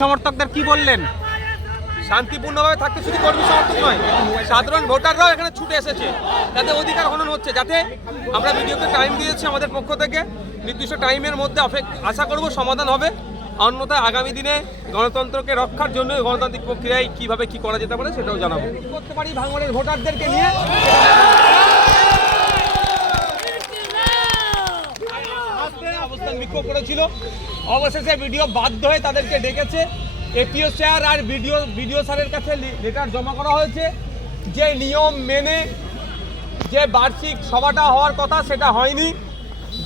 সমর্থকদের কি বললেন? শান্তিপূর্ণভাবে থাকতে শুধু কর্মী সমর্থক নয়, সাধারণ ভোটাররাও এখানে ছুটে এসেছে, তাদের অধিকার হনন হচ্ছে। যাতে আমরা ভিডিওতে টাইম দিয়েছি আমাদের পক্ষ থেকে, নির্দিষ্ট টাইমের মধ্যে আশা করব সমাধান হবে। অন্যথায় আগামী দিনে গণতন্ত্রকে রক্ষার জন্য গণতান্ত্রিক প্রক্রিয়ায় কিভাবে কি করা যেতে পারে সেটাও জানাবো। করতে পারি ভাঙড়ের ভোটারদেরকে নিয়ে অবস্থান বিক্ষোভ করেছিল, অবশেষে ভিডিও বাধ্য হয়ে তাদেরকে ডেকেছে। এপিও স্যার আর ভিডিও স্যারের কাছে লেটার জমা করা হয়েছে যে নিয়ম মেনে যে বার্ষিক সভাটা হওয়ার কথা সেটা হয়নি,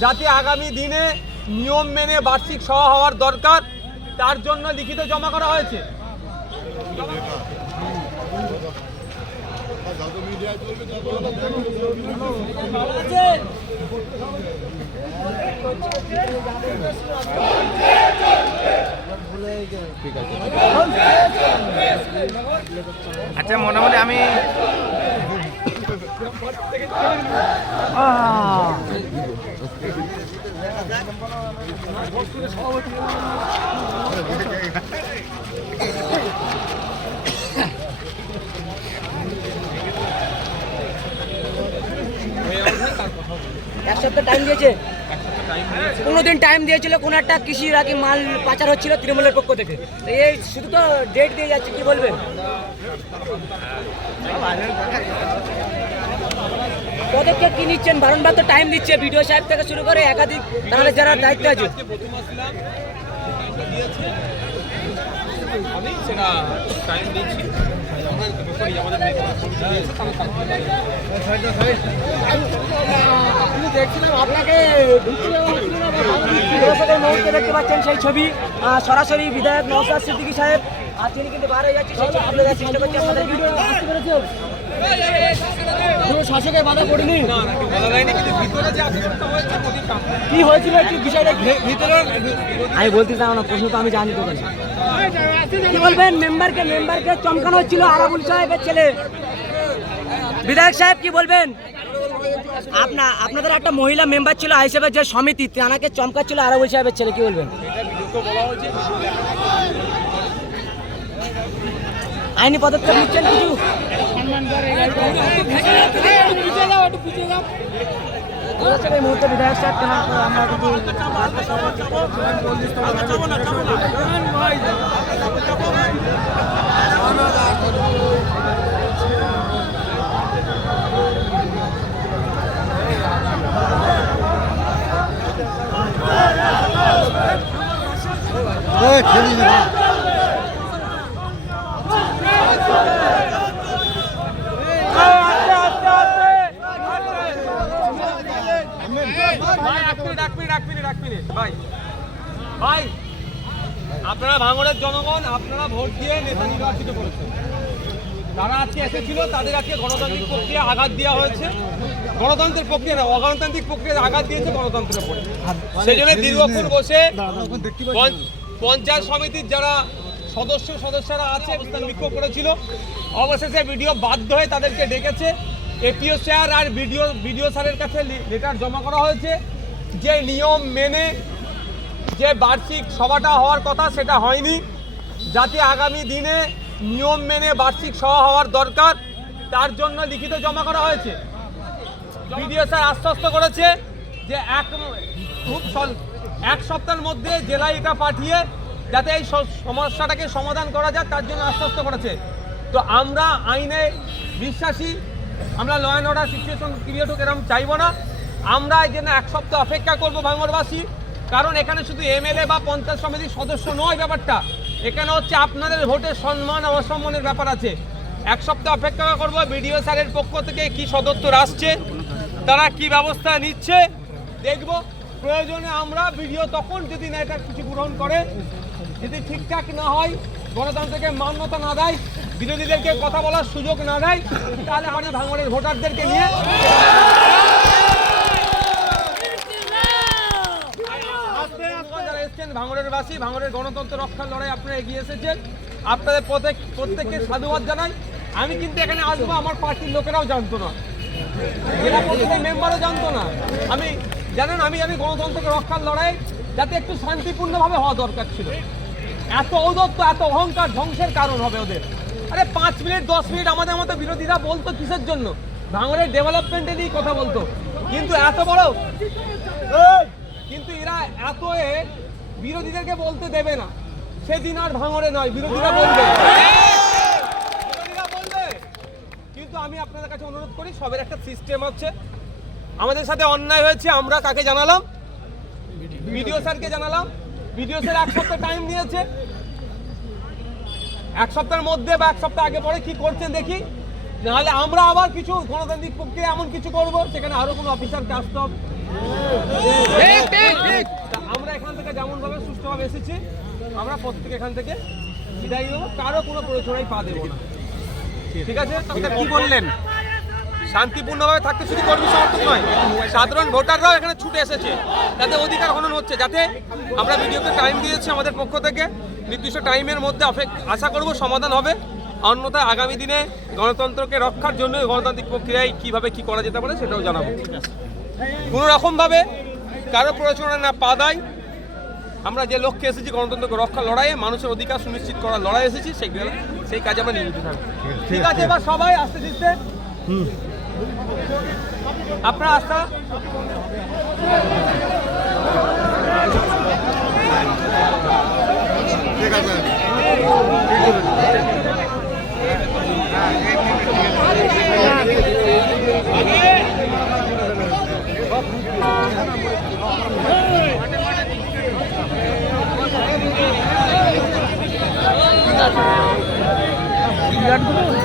যাতে আগামী দিনে নিয়ম মেনে বার্ষিক সভা হওয়ার দরকার, তার জন্য লিখিত জমা করা হয়েছে। আচ্ছা, মোটামুটি আমি এক সপ্তাহ টাইম দিয়েছে, 15 দিন টাইম দিয়েছিল। কোন একটা কৃষি রাখি মাল পাচার হচ্ছিল তৃণমূলের পক্ষ থেকে। এই শুধু তো ডেট দিয়ে যাচ্ছে, কি বলবেন? পদক্ষেপ কি নিচ্ছেন? বারংবার তো টাইম দিচ্ছে ভিডিও সাহেব থেকে শুরু করে একাধিক, তাহলে যারা দায়িত্ব আছে। আমি সেটা টাইম দিচ্ছি। দেখছিলাম আপনাকে দেখতে পাচ্ছেন সেই ছবি, সরাসরি বিধায়ক নওশাদ সিদ্দিকী সাহেব আর তিনি কিন্তু বার হয়ে যাচ্ছে, সেই ছবি আপনাদের চেষ্টা করছি আপনাদের ভিডিও আসতে পেরেছেন। শাসকের বাধা পড়েনি, কি হয়েছিল একটু বিষয়টা ভিতরে আমি বলতে চাই না, প্রশ্ন তো আমি জানি। তো কি বলবেন? মেম্বারকে চমকানো হচ্ছিল আরাবুল সাহেবের ছেলে। বিধায়ক সাহেব কি বলবেন? আপনাদের একটা মহিলা মেম্বার ছিল আইসেফের যে সমিতি, তাকে চমকাচ্ছিল আরাবুল সাহেবের ছেলে, কি বলবেন? আইনি পদক্ষেপ নিচ্ছেন কিছু? এই মুহূর্তে বিধায়ক সাহেব আমরা কিন্তু ভাই, আপনারা ভাঙড়ের জনগণ, আপনারা ভোট দিয়ে নেতা নির্বাচিত করেছেন। তারা আজকে এসেছিল, তাদের আজকে গণতান্ত্রিক প্রক্রিয়া আঘাত দেওয়া হয়েছে। গণতন্ত্রের প্রক্রিয়া না, অগণতান্ত্রিক প্রক্রিয়া আঘাত দিয়েছে গণতন্ত্রের উপরে। সেই জন্য দীর্ঘক্ষণ বসে পঞ্চায়েত সমিতির যারা সদস্যরা আছে অবস্থান বিক্ষোভ করেছিল, অবশেষে ভিডিও বাধ্য হয়ে তাদেরকে ডেকেছে। এপিও স্যার আর ভিডিও স্যারের কাছে লেটার জমা করা হয়েছে যে নিয়ম মেনে যে বার্ষিক সভাটা হওয়ার কথা সেটা হয়নি, যাতে আগামী দিনে নিয়ম মেনে বার্ষিক সভা হওয়ার দরকার, তার জন্য লিখিত জমা করা হয়েছে। ভিডিও স্যার আশ্বস্ত করেছে যে এক সপ্তাহের মধ্যে জেলায় এটা পাঠিয়ে যাতে এই সমস্যাটাকে সমাধান করা যায়, তার জন্য আশ্বস্ত করেছে। তো আমরা আইনে বিশ্বাসী, আমরা law and order situation create হোক এরকম চাইবো না। আমরা এই জন্য এক সপ্তাহ অপেক্ষা করবো ভাঙড়বাসী, কারণ এখানে শুধু এমএলএ বা পঞ্চায়েত সমিতির সদস্য নয় ব্যাপারটা, এখানে হচ্ছে আপনাদের ভোটের সম্মান অসম্মানের ব্যাপার আছে। এক সপ্তাহ অপেক্ষা করবো বিডিও স্যারের পক্ষ থেকে কি সদস্য আসছে, তারা কি ব্যবস্থা নিচ্ছে দেখব। প্রয়োজনে আমরা ভিডিও তখন যদি না এটা কিছু গ্রহণ করে, যদি ঠিকঠাক না হয়, গণতন্ত্রকে মান্যতা না দেয়, বিরোধীদেরকে কথা বলার সুযোগ না দেয়, তাহলে আমাদের ভাঙড়ের ভোটারদেরকে নিয়ে ভাঙড়ের বাসী, ভাঙড়ের গণতন্ত্র রক্ষার লড়াই আপনারা এগিয়ে এসেছেন, আপনাদের প্রত্যেককে সাধুবাদ জানাই। আমি কিন্তু এখানে আসবো আমার পার্টির লোকেরাও জানতো না, জেলা পরিষদের মেম্বারও জানতো না। আমি জানেন, আমি গণতন্ত্রকে রক্ষার লড়াই যাতে একটু শান্তিপূর্ণভাবে হওয়া দরকার ছিল, এত ঔদত্ত, এত অহংকার ধ্বংসের কারণ হবে ওদের। আরে 5 মিনিট 10 মিনিট আমাদের মতো বিরোধীরা বলতো কিসের জন্য? ভাঙড়ের ডেভেলপমেন্টে নিয়ে কথা বলতো। কিন্তু এত বড়, কিন্তু এরা এত বিরোধীদেরকে বলতে দেবে না। সেদিন আর ভাঙড়ে নয়, বিরোধীরা বলবে, বিরোধীরা বলবে। কিন্তু আমি আপনাদের কাছে অনুরোধ করি, সবের একটা সিস্টেম আছে। আমাদের সাথে অন্যায় হয়েছে, আমরা কাকে জানালাম? বিডিও স্যারকে জানালাম। বিডিও স্যার 1 সপ্তাহ টাইম নিয়েছে। 1 সপ্তাহের মধ্যে বা 1 সপ্তাহ আগে পরে কি করছেন দেখি, নাহলে আমরা আবার কিছু গণতান্ত্রিক প্রক্রিয়া এমন কিছু করব সেখানে আরো কোনো অফিসারকে আসতে হবে। আমরা এখান থেকে যেমন ভাবে সুষ্ঠুভাবে এসেছি, আমরা প্রত্যেক এখান থেকে বিদায় নেব, কারো কোনো প্ররোচনায় পা দেবো না। ঠিক আছে? কি বললেন? শান্তিপূর্ণভাবে থাকতে শুধু কর্মী সমর্থক নয়, সাধারণ ভোটাররাও এখানে ছুটে এসেছে, তাদের অধিকার হনন হচ্ছে। যাতে আমরা ভিডিওতে টাইম দিয়েছি আমাদের পক্ষ থেকে, নির্দিষ্ট টাইমের মধ্যে আশা করব সমাধান হবে। অন্যথায় আগামী দিনে গণতন্ত্রকে রক্ষার জন্য গণতান্ত্রিক প্রক্রিয়ায় কিভাবে কি করা যেতে পারে সেটাও জানাবো। কোনো রকমভাবে কারো প্ররোচনা না পা দেয়, আমরা যে লক্ষ্যে এসেছি গণতন্ত্রকে রক্ষা লড়াইয়ে, মানুষের অধিকার সুনিশ্চিত করার লড়াই এসেছি, সেই কাজে আমরা নিয়োজিত থাকবো। ঠিক আছে, এবার সবাই আস্তে আস্তে আপনারা আস্থা ঠিক আছে। রাতে